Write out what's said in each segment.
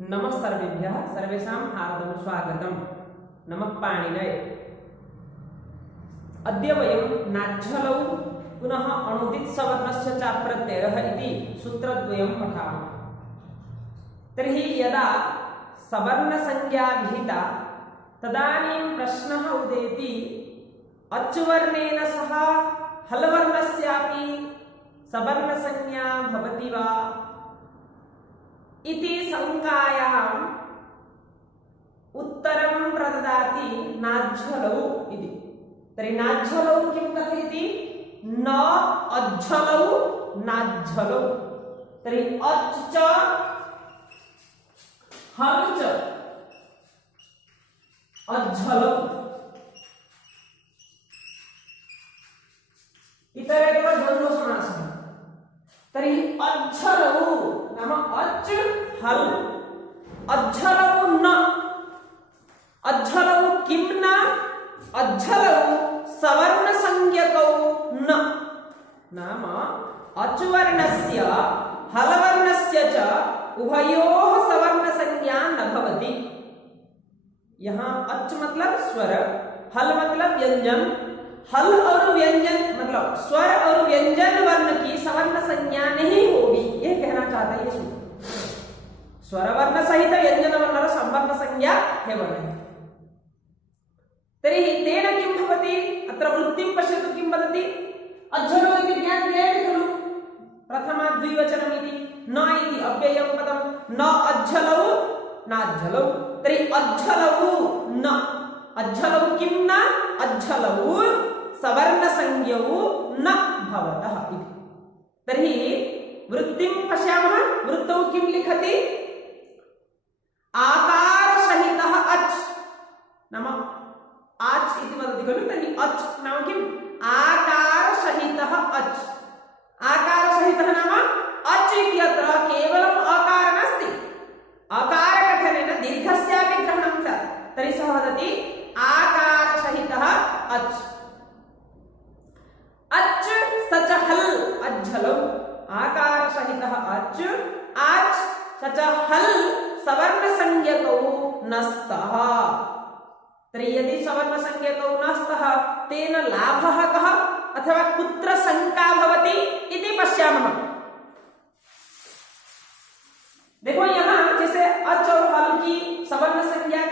नमः सर्वेभ्यः सर्वेषां हार्दं स्वागतं। नमः पाणिनये। अद्य वयं नाझ्झलौ पुनः अणुदित्सवर्णस्य च प्रत्ययः इति सूत्रद्वयं पठामः। तर्हि यदा सवर्णसंज्ञा विहिता तदानीं प्रश्नः उदेति अच्वर्णेन सह हलवर्णस्यापि सवर्णसंज्ञा भवति वा इति शङ्कायाम् उत्तरं प्रददाति नाझ्झलौ इति। तर्हि नाझ्झलौ किं कथयति? न अज्झलौ नाझ्झलौ। तर्हि अच् च हल् च अज्झलौ। इतरेव द्वन्द्वसमासः। तर्हि अज्झलौ नाम अच् हल् अज्झलौ न। अज्झलौ किं न? अज्झलौ सवर्णसंज्ञकौ न। नाम अच्वर्णस्य हलवर्णस्य च उभयोः सवर्णसंज्ञा न भवति। यहाँ अच् मतलब स्वर, हल मतलब व्यंजन। हल और व्यंजन मतलब स्वर और व्यंजन वर्ण की सवर्ण संज्ञा नहीं होगी, यह कहना चाहता है ये सूत्र। स्वर वर्ण सहित व्यंजन वर्ण संवर्ण संज्ञा है वर्ण। तर्हि तेन किं भवति? अत्र वृत्तिं पश्यतु किं वदति? अज्झलौ इति ज्ञाते खलु प्रथमा द्विवचनम् इति। न इति अव्ययं पदं। न अज्झलौ नाज्झलौ। तर्हि अज्झलौ न। अज्झलौ किं न? अज्झलौ सवर्णसंज्ञौ न भवतः इति। तर्हि वृत्तिं पश्यामः। वृत्तौ किं लिखति? आकारसहितः अच् नाम आच् इति वदति खलु। तर्हि अच् नाम किम्? आकारसहितः अच्। आकारसहितः नाम अच् इत्यत्र केवलम् अकार नास्ति, अकारकथनेन दीर्घस्यापि ग्रहणं स्यात्। तर्हि सः वदति आकारसहितः अच्। अच् स च हल् अज्झलौ। आकारसहितः अच् आच् स च हल् सवर्णसंज्ञकौ न स्तः। तर्हि यदि सवर्णसंज्ञकौ न स्तः तेन लाभः कः अथवा कुत्र शंका भवति इति पश्यामः। देखो यहाँ जैसे अच और हल की सवर्ण संज्ञा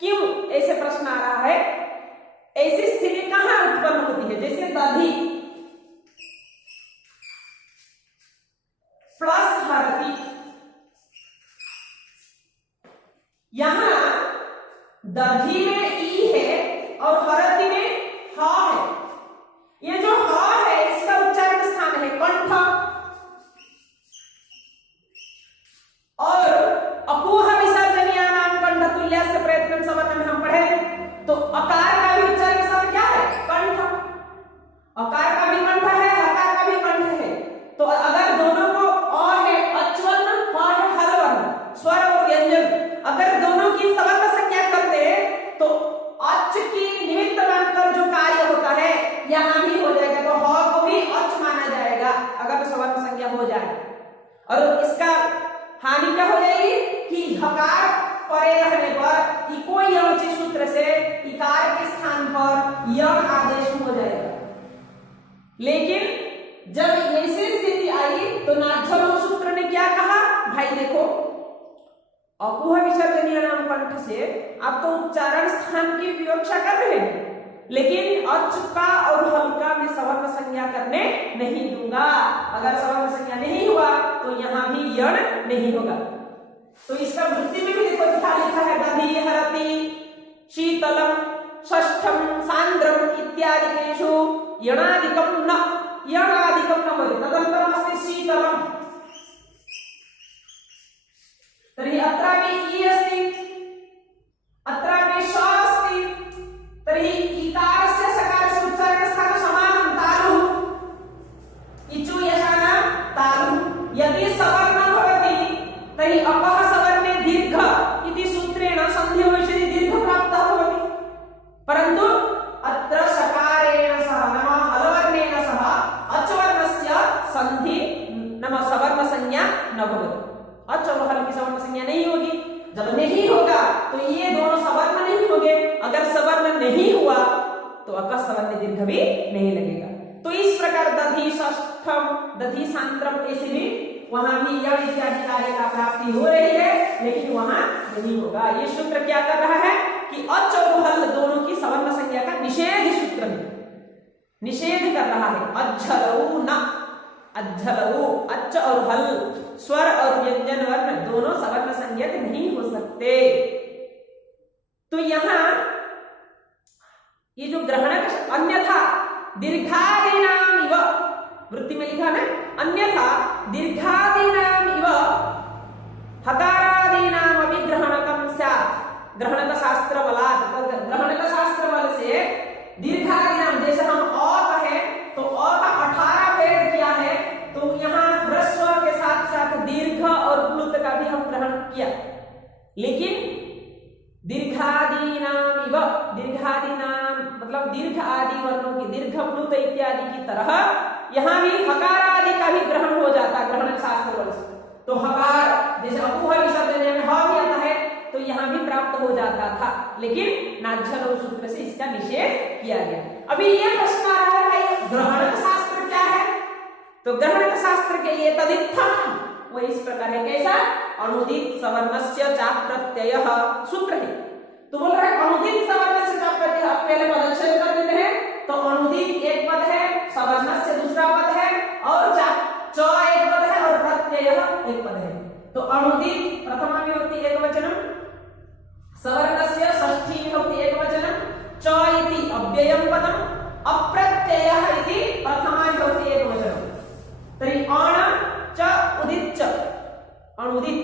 क्यों ऐसे प्रश्न आ रहा है, ऐसी स्थिति कहां उत्पन्न होती है? जैसे दधि प्लस हरति, यहां दधि में ई है और हरति में ह है। ये जो ह है इसका उच्चारण स्थान है कंठ। और अपूह विसर्जनीयानां कंठतुल्यस्य प्रयत्नं सवर्ण में हम पढ़े तो अकार का भी उच्चारण स्थान क्या है? कंठ। अकार का भी कंठ है, हकार का भी कंठ है। तो अगर दोनों को अ है अच्वर्ण, ह है हल वर्ण, स्वर और व्यंजन, अगर दोनों की सवर्ण संज्ञा कर दे तो अच् की निमित्त मानकर जो कार्य होता है यहां भी हो जाएगा। तो ह को भी अच् माना जाएगा अगर सवर्ण संज्ञा हो जाए। और इसका हानि क्या हो जाएगी कि हकार परे रहने पर इको यमची सूत्र से इकार के स्थान पर यम आदेश हो जाएगा। लेकिन जब ऐसी स्थिति आई तो नाझ्झलौ सूत्र ने क्या कहा? भाई देखो, अपूह विसर्जनीयानां कंठ से आप तो उच्चारण स्थान की विवक्षा कर रहे हैं, लेकिन अच् का और हल का मैं सवर्ण संज्ञा करने नहीं दूंगा। अगर सवर्ण संज्ञा नहीं हुआ तो यहाँ भी यण नहीं होगा। तो इसका वृत्ति में भी देखो क्या लिखा है? दधि हरति शीतलम षष्ठम सांद्रम इत्यादिकेषु यणादिकं न। यणादिकं न भवति, तदनन्तरम् अस्ति शीतलम। तर्हि अत्रापि ई अस्ति, अत्रापि श अस्ति। तर्हि इकारस्य सकारस्य उच्चारणस्थानं समानं तालुः। इचु यशाना तालुः। यदि सवर्ण भवति तर्हि अपः सवर्णे दीर्घ इति सूत्रेण सन्धि भविष्यति, दीर्घ प्राप्तः भवति। परन्तु अत्र सकारेण सह नाम हलवर्णेन सह अच्वर्णस्य सन्धि नाम सवर्ण संज्ञा न भवति। अच और हल की सवर्ण संज्ञा नहीं होगी। कभी नहीं लगेगा। तो इस प्रकार दधि षष्ठम दधि सांत्रम ऐसे भी वहां भी यम इत्यादि कार्य का प्राप्ति हो रही है, लेकिन वहां नहीं होगा। ये सूत्र क्या कर रहा है कि अच और हल दोनों की सवर्ण संज्ञा का निषेध सूत्र है, निषेध कर रहा है। अज्झलऊ न, अज्झलऊ अच और हल स्वर और व्यंजन वर्ण दोनों सवर्ण संज्ञक नहीं हो सकते। तो यहां ये जो ग्रहण अन्यथा दीर्घादीनाम इव वृत्ति में लिखा ना, अन्यथा दीर्घादीनाम इव हकारादीनाम अभिग्रहणकम स्यात् ग्रहणक शास्त्र बलात्। ग्रहणक शास्त्र बल से दीर्घादीनाम, जैसे हम अ कहे तो अ का 18 भेद किया है, तो यहाँ ह्रस्व के साथ साथ दीर्घ और प्लुत का भी हम ग्रहण किया, लेकिन दीर्घादीनाम इव, दीर्घादीनाम मतलब दीर्घ आदि वर्णों की, दीर्घ प्लुत इत्यादि की तरह यहाँ भी हकार आदि का भी ग्रहण हो जाता है ग्रहण शास्त्र बल से। तो हकार जैसे अपूह विसर्जन में ह भी आता है, तो यहाँ भी प्राप्त हो जाता था, लेकिन नाझल सूत्र से इसका निषेध किया गया। अभी ये प्रश्न आ रहा है भाई ग्रहण शास्त्र क्या है? तो ग्रहण शास्त्र के लिए तदित्थम वो इस प्रकार है, कैसा? अनुदित सवर्णस्य चा प्रत्ययः सूत्र है। तो बोल रहा है अनुदित सवर्णस्य चा प्रत्ययः, पहले पदच्छेद कर देते हैं। तो अनुदित एक पद है, सवर्णस्य दूसरा पद है, और च एक पद है और प्रत्ययः एक पद है। तो अनुदित प्रथमा विभक्ति एकवचनम, सवर्णस्य षष्ठी विभक्ति एकवचनम, च इति अव्ययम पदम, अप्रत्ययः इति प्रथमा विभक्ति एकवचनम। तर्हि अण च उदित च, अनुदित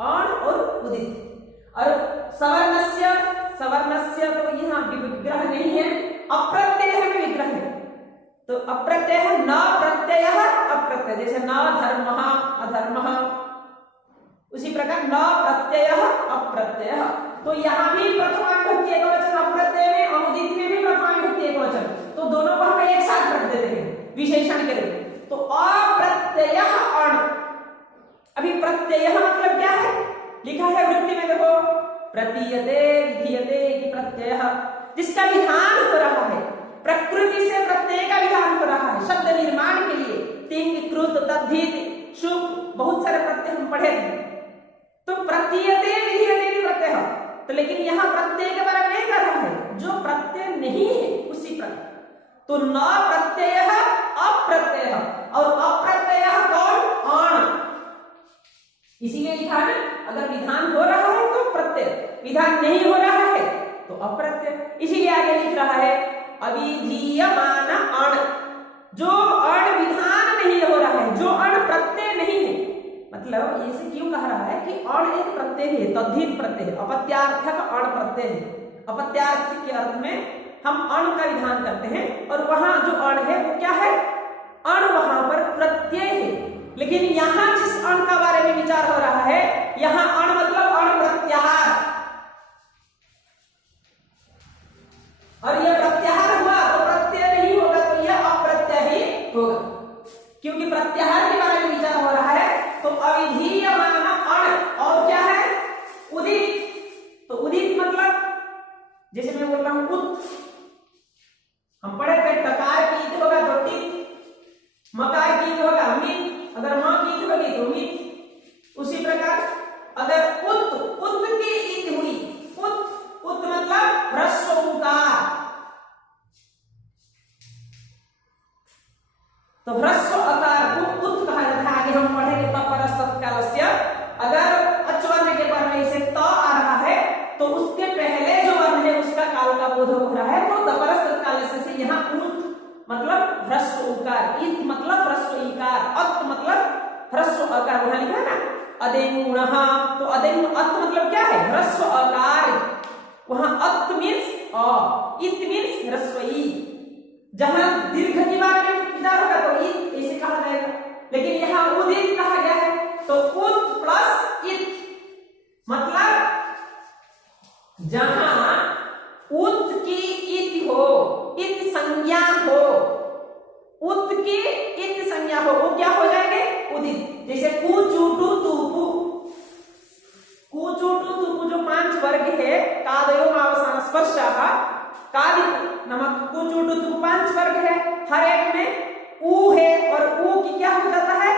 अण और उदित। और सवर्णस्य, सवर्णस्य तो यहाँ विग्रह नहीं है, अप्रत्यय में विग्रह है। तो अप्रत्यय न प्रत्यय अप्रत्यय, जैसे न धर्मः अधर्मः, उसी प्रकार न प्रत्यय अप्रत्यय। तो यहाँ भी प्रथमा विभक्ति एकवचन अप्रत्यय में, अनुदित में भी प्रथमा विभक्ति एकवचन, तो दोनों को हम एक साथ रख देते हैं विशेषण के लिए। तो अप्रत्यय अण, अभी प्रत्यय मतलब क्या है? लिखा है वृत्ति में, देखो प्रतीयते विधीयते इति प्रत्यय, जिसका विधान हो रहा है, प्रकृति से प्रत्यय का विधान हो रहा है शब्द निर्माण के लिए। तिंग कृत तद्धित शुभ बहुत सारे प्रत्यय हम पढ़े थे। तो प्रतीयते विधीयते इति प्रत्यय, तो लेकिन यहाँ प्रत्यय के बारे में नहीं कर रहा है, जो प्रत्यय नहीं है उसी प्रकार। तो न प्रत्यय अप्रत्यय, और अप्रत्यय कौन? अण। इसीलिए लिखा है अगर विधान हो रहा है तो प्रत्यय, विधान नहीं हो रहा है तो अप्रत्यय। इसीलिए आगे लिख रहा है अविधीयमान अण, जो अण विधान नहीं हो रहा है, जो अण प्रत्यय नहीं है। मतलब ऐसे क्यों कह रहा है कि अण एक प्रत्यय है, तद्धित प्रत्यय, अपत्यार्थक अण प्रत्यय है। अपत्यार्थ के अर्थ में हम अण का विधान करते हैं, और वहां जो अण है वो क्या है? अण वहां पर प्रत्यय है। लेकिन यहां जिस अण का बारे में विचार हो रहा है, यहां अण मतलब अण प्रत्याहार, और यह प्रत्याहार हुआ तो प्रत्यय नहीं होगा, तो यह अप्रत्यय ही होगा, क्योंकि प्रत्याहार के बारे में विचार हो रहा है। तो अविधीयमान अण, और क्या है? उदित। तो उदित मतलब जैसे मैं बोल रहा हूं उत, हम पढ़े थे टकार की ईद होगा तो टित, मकार की ईद होगा मित, अगर मां की ईद होगी तो मित। उसी प्रकार अगर उत, उत की ईद हुई, उत, उत मतलब ह्रस्व उकार, तो ह्रस्व आकार को उत कहा जाता है। आगे हम पढ़ेंगे तत्कालस्य। अगर अचवर्ण के वर्ण से त आ रहा है तो उसके पहले जो वर्ण है उसका काल का बोध हो रहा है, तो तत्कालस्य से यहाँ उत मतलब ह्रस्व उकार, इत मतलब ह्रस्व इकार, अत मतलब ह्रस्व आकार, वहां लिखा है ना अदेमुणः, तो अदेम अत मतलब क्या है? ह्रस्व आकार। वहां अत मीन्स अ, इत मीन्स ह्रस्व ई। जहां दीर्घ की बात में विचार होगा तो इत ऐसे कहा जाएगा, लेकिन यहाँ उदित कहा गया है, तो उत प्लस इत मतलब जहां उत की इत हो, इत संज्ञा हो, उत की इत संज्ञा हो, वो क्या हो जाएंगे? उदित। जैसे कुचुटु तुपु, कुचुटु तुपु जो 5 वर्ग है, कादयो मावसान स्पर्शाः, कादित नमक कुछ उटुतु 5 वर्ग है, हर एक में ऊ है और ऊ की क्या हो जाता है,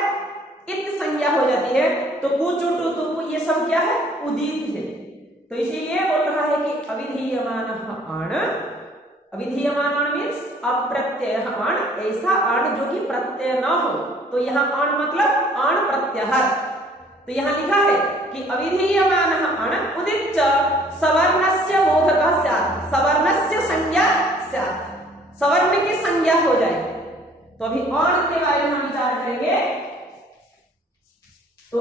इत संज्ञा हो जाती है। तो कुछ उटुतु ये सब क्या है, उदित है। तो इसीलिए बोल रहा है कि अविधीयमान अण, अविधीयमान अण मीन्स अप्रत्यय अण, ऐसा अण जो कि प्रत्यय न हो। तो यहाँ अण मतलब अण प्रत्याहार। तो यहाँ लिखा है कि अविधीयमान अण उदित सवर्णस्य बोधकः स्यात्, सवर्णस्य संज्ञा स्यात्, सवर्ण की संज्ञा हो जाए। तो अभी अण के बारे में हम विचार करेंगे। तो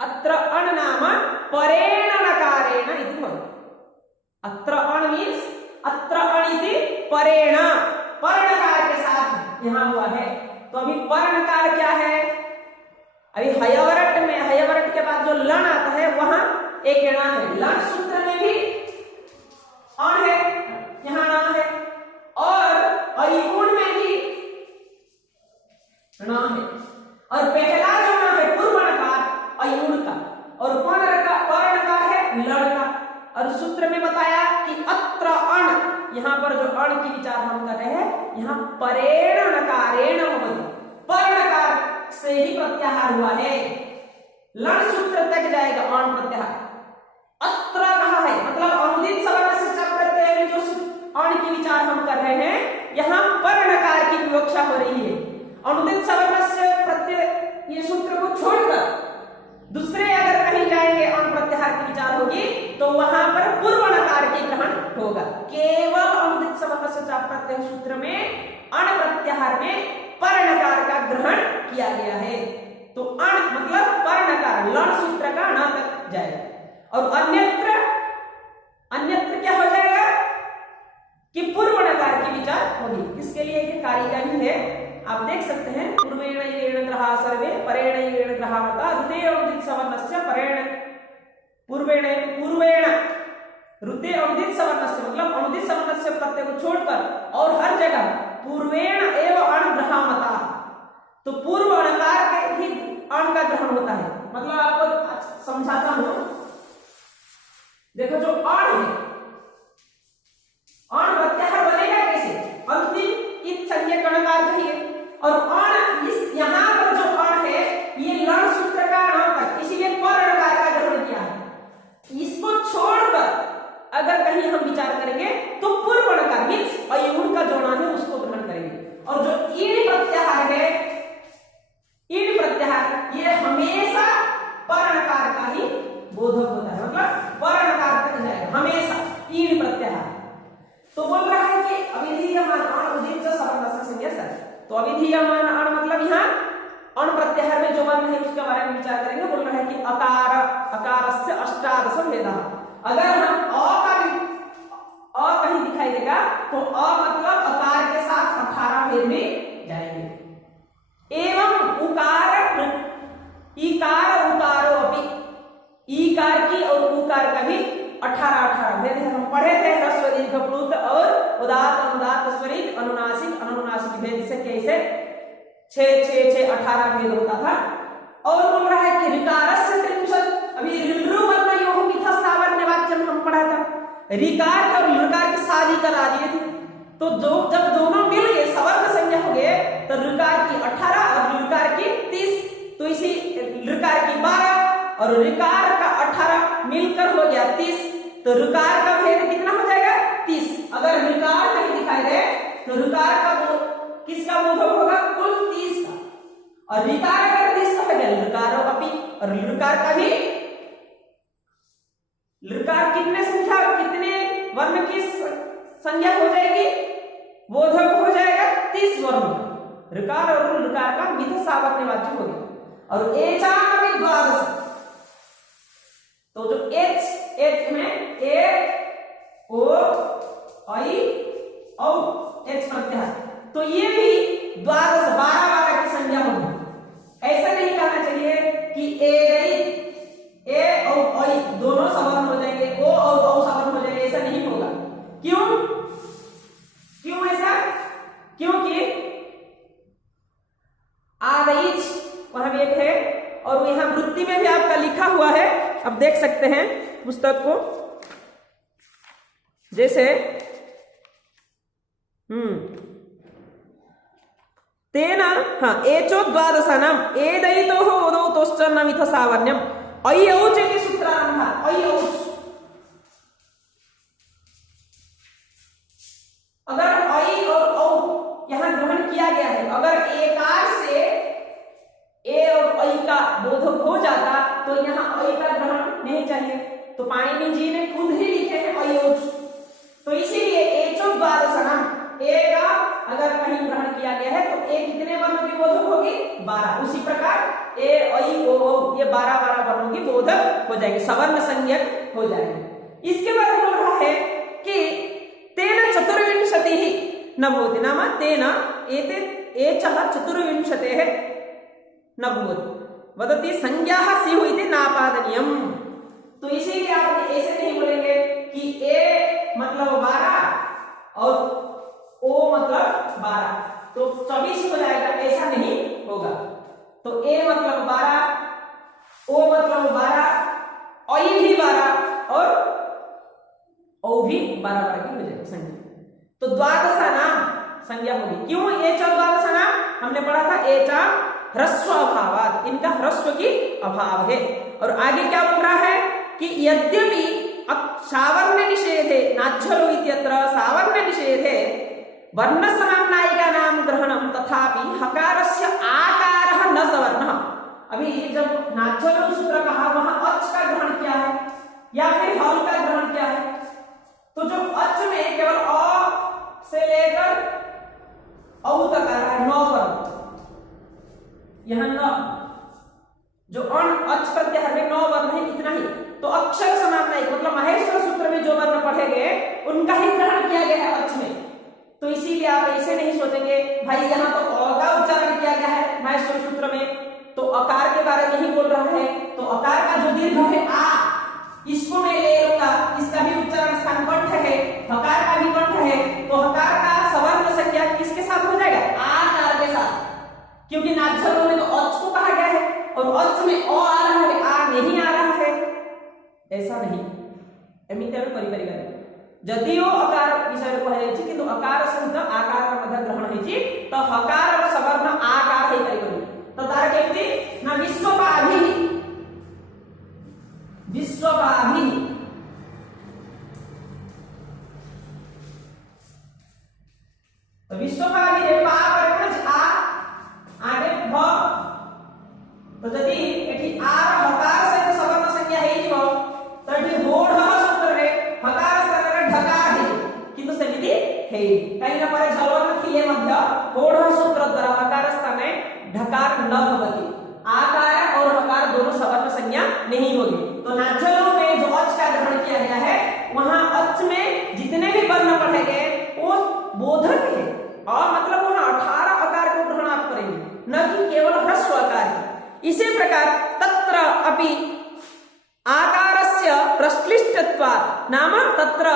अत्र अण नाम परेण नकारेण इति भवति। अत्र अण मीन्स अत्र अण इति परेण, पर्णकार के साथ यहां हुआ है। तो अभी पर्णकार क्या है, अभी हयवरट में, हयवरट के बाद जो लण आता है वहां एक एणा है। लण सूत्र में भी अण है, यहां न है, और अयुण में भी न है। और पहला जो न है पूर्वणकार अयुण का, और पर्णकार है लण का। और सूत्र में बताया कि अत्र अण, यहां पर जो अण की विचार हम कर रहे हैं, यहां परेण नकारेण भवति, पर्णकार से ही प्रत्याहार हुआ है, लण सूत्र तक जाएगा अण प्रत्याहार। अत्र कहा है मतलब अनुदित सवर्ण से च प्रत्यय में जो अण की विचार हम कर रहे हैं, यहां पर्णकार की विवक्षा हो रही है। अनुदित सवर्ण से प्रत्यय ये सूत्र को छोड़कर दूसरे अगर कहीं जाएंगे अण प्रत्याहार की विचार होगी, तो वहां पर पूर्वणकार की ग्रहण होगा। केवल अनुदित सवर्ण से च प्रत्यय सूत्र में अण प्रत्याहार में पर्णकार का ग्रहण किया गया है। तो अण मतलब पर्णकार, लण सूत्र का न तक जाएगा। और अन्यत्र क्या हो जाएगा कि पूर्वणकार की विचार होगी। इसके लिए एक कारिका भी है, आप देख सकते हैं। पूर्वेण येण ग्रहा सर्वे परेण येण ग्रहा मता ऋते अनुदित सवर्णस्य परेण पूर्वेण ऋते अनुदित सवर्णस्य मतलब अनुदित सवर्णस्य प्रत्यय को छोड़कर और हर जगह पूर्वेण एव अण ग्रहा मता। तो पूर्व अणकार के ही अण का ग्रहण होता है। मतलब आपको समझाता हूं, देखो जो अण है, अण प्रत्याहार बनेगा कैसे, अंतिम इत संज्ञक अणकार कहिए। और अण इस यहां पर जो अण है ये लण सूत्र का अण तक, इसीलिए पर्णकार का ग्रहण किया है। इसको छोड़कर अगर कहीं हम विचार करेंगे तो पूर्वणकार मीन्स अयुण का जोड़ा है उसको ग्रहण करेंगे। और जो ईण प्रत्याहार है, ईण प्रत्याहार ये हमेशा पर्णकार का ही बोधक होता है, मतलब पर्णकार तक जाएगा हमेशा ईण प्रत्याहार। तो बोल रहा है कि अविधीयमान अण उदित सवर्णस्य संज्ञा स्यात्। तो अविधीयमान अण मतलब यहाँ अण प्रत्याहार में जो वर्ण है उसके बारे में विचार करेंगे। बोल रहा है कि अकार, अकारस्य अष्टादश भेदः। अगर हम अ कहीं दिखाई देगा तो अ मतलब अकार के साथ 18 भेद में जाएंगे। एवं उकार इकार उकारो अपि, ईकार की और उकार का भी 18 भेद है। हम पढ़े थे ह्रस्व दीर्घ प्लुत और उदात्त अनुदात्त स्वरित अनुनासिक अनुनासिक भेद से कैसे 6 18 भेद होता था। और बोल रहा है कि ऋकारस्य त्रिंशत्, अभी ऋ वर्ण योः मिथः सावर्ण वाक्य में हम पढ़ा था, ऋकार और लृकार की शादी करा दिए थे। तो जो जब दोनों मिल गए सवर्ण संज्ञा हो गए तो ऋकार की 18 और लृकार की 30, तो इसी ऋकार की 12 और ऋकार का 18 मिलकर हो गया 30। तो ऋकार का भेद कितना हो जाएगा 30। अगर ऋकार नहीं दिखाई दे तो ऋकार का किसका बोधक होगा, कुल 30 का। और ऋकार अगर 30 का हो गया ऋकारो अपि, और ऋकार का भी ऋकार कितने संख्या, कितने वर्ण की संज्ञा हो जाएगी, बोधक हो जाएगा 30 वर्ण। ऋकार और ऋकार का मिथ सावर्ण वाच्य हो गया। और एचाम भी 12, तो जो एच में ए ओ आई औ एच प्रत्याहार, तो ये भी 12 की संज्ञा होगी। ऐसा नहीं कहना चाहिए कि ए और आई दोनों सवर्ण हो जाएंगे, ओ और औ सवर्ण हो जाएंगे, ऐसा नहीं होगा। क्यों ऐसा? क्योंकि आदइच वहां भी एक है और यहां वृत्ति में भी आपका लिखा हुआ है, आप देख सकते हैं पुस्तक को। जैसे तेन एचो द्वादशानाम एदैतोः ओदौतोश्च न मिथ सावर्ण्यम ऐ औच इति सूत्रारंभ ऐ औच। अगर ऐ और औ यहां ग्रहण किया गया है, अगर एकार से ए और ऐ का बोधक हो जाता तो यहां ऐ का ग्रहण नहीं चाहिए। तो पाणिनि जी ने खुद ही लिखे हैं ऐ औच। तो इसीलिए एचो द्वादशानाम ए का अगर कहीं ग्रहण किया गया है तो ए कितने वर्णों की बोधक होगी? 12। उसी प्रकार ए ऐ ओ औ ये 12 वर्णों की बोधक हो जाएगी, सवर्ण संज्ञक हो जाएगी। इसके बाद बोल रहा है कि तेन चतुर्विंशतिः न भवति, नाम तेन एते एचः चतुर्विंशतेः न भवति वदति संज्ञाः स्युः इति नापादनीयम्। तो इसीलिए आप ऐसे नहीं बोलेंगे कि ए मतलब 12 और ओ मतलब 12 तो 24 हो जाएगा, ऐसा नहीं होगा। तो ए मतलब 12, ओ मतलब 12, ऐ भी 12 और औ भी 12 की हो जाएगी संज्ञा। तो द्वादशा नाम संज्ञा होगी। क्यों एच द्वादशा नाम? हमने पढ़ा था एचा ह्रस्व अभावात, इनका ह्रस्व की अभाव है। और आगे क्या बोल रहा है कि यद्यपि सावर्ण्य निषेधे नाच्छलो इत्यत्र सावर्ण्य निषेधे वर्ण समानायिका नाम ग्रहणम तथापि हकारस्य आकारः न सवर्णः। अभी जब नाच्छलो सूत्र कहा वहां अच का ग्रहण किया है या फिर हल का ग्रहण किया है। तो जो अच में केवल अ से लेकर औ तक आ रहा है 9 वर्ग, यहां 9 जो अण अच प्रत्याहार में 9 वर्ण है, इतना ही। तो अक्षर समानायिक मतलब माहेश्वर सूत्र में जो वर्ण पढ़े गए उनका ही ग्रहण किया गया है अच में। तो इसीलिए आप ऐसे नहीं सोचेंगे भाई यहाँ तो अ का उच्चारण किया गया है माहेश्वर सूत्र में, तो अकार के बारे में ही बोल रहा है। तो अकार का जो दीर्घ है आ, इसको मैं ले लूंगा, इसका भी उच्चारण स्थान कंठ है, हकार का भी कंठ है। तो हकार का सवर्ण संज्ञा किसके साथ हो जाएगा? आकार के साथ, क्योंकि नाच्छलो में तो अच को कहा गया है और अच में अ आ रहा है, आ नहीं आ रहा है। ऐसा नहीं, एमिति आमे परिपरिगणना जदिओ अकार विषय कह किंतु अकार सहित आकार मध्य ग्रहण होइछि तो हकार और सवर्ण आकार हे परिगणना। तो तार केमति ना विश्वपाभि विश्वपाभि तो विश्वपाभि रे पा पर आ आगे भ तो जदि एठी आ हकार सहित सवर्ण संज्ञा हे जिवो तो एठी होढ सूत्र रे हकार स्थान रे ढकार हे किंतु सेमिति हे काई न परे झलवर्ण थिले मध्य होढ सूत्र द्वारा हकार स्थान रे ढकार न भवति, आकार और हकार दोनों सवर्ण संज्ञा नहीं होगी। तो नाच्छलो में जो अच का ग्रहण किया गया है वहां अच में जितने भी वर्ण पढ़े गए वो बोधक है और मतलब वहां 18 आकार को ग्रहण आप करेंगे, न कि केवल ह्रस्व आकार। इसी प्रकार तत्र अपि आकारस्य प्रश्लिष्टत्वात् नाम तत्र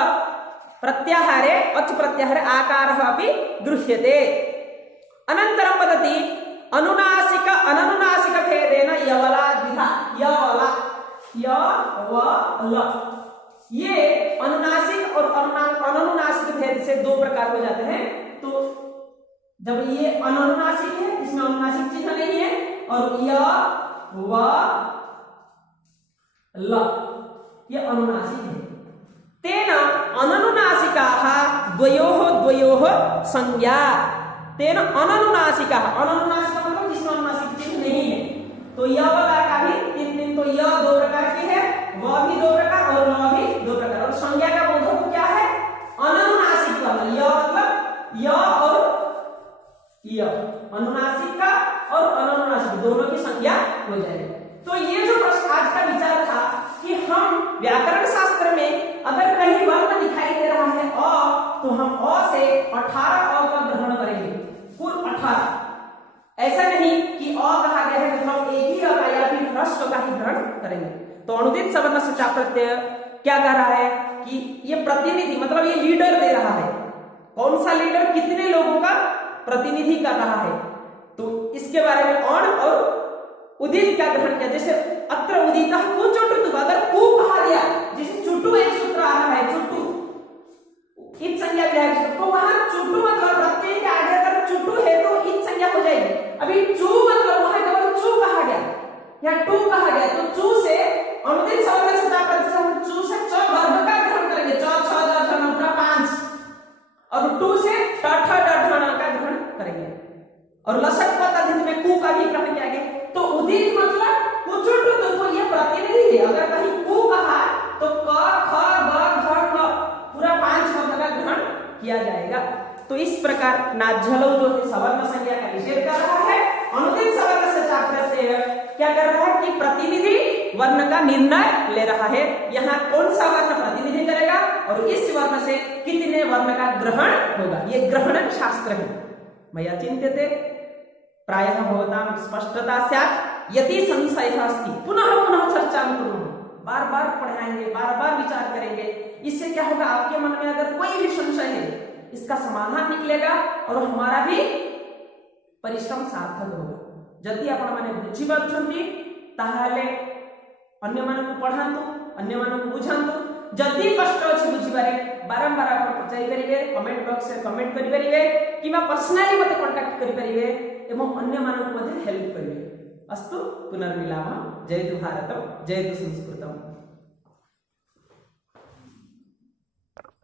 प्रत्याहारे अच प्रत्याहारे आकारः अपि गृह्यते। अनन्तरं वदति अनुनासिक अननुनासिक भेदेन यवलाद्विधा यवला यवल, ये अनुनासिक और अननुनासिक भेद से 2 प्रकार हो जाते हैं। तो जब ये अननुनासिक है इसमें अनुनासिक चिन्ह नहीं है और य व ल ये अनुनासिक है। तेन अननुनासिकाः द्वयोः संज्ञा, तेन अननुनासिकाः, अननुनासिक मतलब जिसमें अनुनासिक चिन्ह नहीं है। तो य प्रकार का भी 3 तो य 2 प्रकार के है, व भी 2 प्रकार और ल भी 2 प्रकार। और संज्ञा का बोधक क्या है? अननुनासिक वाला य मतलब य और य, अनुनासिक का और अननुनासिक दोनों की संज्ञा हो जाएगी। तो ये जो आज का विचार था कि हम व्याकरण शास्त्र में अगर कहीं वर्ण दिखाई दे रहा है अ तो हम अ से 18 अ का ग्रहण करेंगे, कुल 18। ऐसा नहीं कि अ कहा गया है तो हम एक ही अ का या फिर ह्रस्व का ही ग्रहण करेंगे। तो अनुदित सवर्ण से चा प्रत्यय क्या कह रहा है कि ये प्रतिनिधि मतलब ये लीडर दे रहा है। कौन सा लीडर? कितने लोगों का प्रतिनिधि कर रहा है। तो इसके बारे में अण और उदित का ग्रहण किया। जैसे अत्र उदितः कु चुटुतु, अगर कु कहा दिया, जैसे चुटु एक सूत्र आ रहा है चुटु, रह गया, तो चू से अनुदित सवर्ण से चा प्रत्यय हम चू से च वर्ग का ग्रहण करेंगे, च छ ज झ न पूरा 5, और टू से ठ ठ ड ढ ण का ग्रहण करेंगे, और लसक पत अधित में कु का भी ग्रहण किया गया। तो उदित मतलब कुचुट, तो ये प्रतिनिधि है। अगर कहीं कु कहा तो क ख ग घ ङ पूरा 5 शब्द का ग्रहण किया जाएगा। तो इस प्रकार नाझलो जो है सवर्ण संज्ञा का निषेध कर रहा है, अनुदित सवर्ण से चा प्रत्यय क्या कर रहा है कि प्रतिनिधि वर्ण का निर्णय ले रहा है। यहाँ कौन सा वर्ण प्रतिनिधि करेगा और इस वर्ण से कितने वर्ण का ग्रहण होगा, ये ग्रहण शास्त्र है। मया चिंत्यते प्रायः भवतां स्पष्टता स्यात् यदि संशयः अस्ति पुनः पुनः चर्चा करूँ, बार बार पढ़ाएंगे, बार बार विचार करेंगे। इससे क्या होगा, आपके मन में अगर कोई भी संशय है इसका समाधान निकलेगा और हमारा भी परिश्रम सार्थक होगा। जदि आपण माने बुझी पाछंती ताहाले अन्य मानकु पढ़ांतु, अन्य मानकु बुझांतु। जदि कष्ट अछि बुझिबारे बारंबार आपण पचाई परिबे, कमेंट बॉक्स से कमेंट करि परिबे किबा पर्सनली मते कांटेक्ट करि परिबे एवं अन्य मानकु मध्ये हेल्प करिबे। अस्तु, पुनर्मिलामः। जयतु भारतम, जयतु संस्कृतम।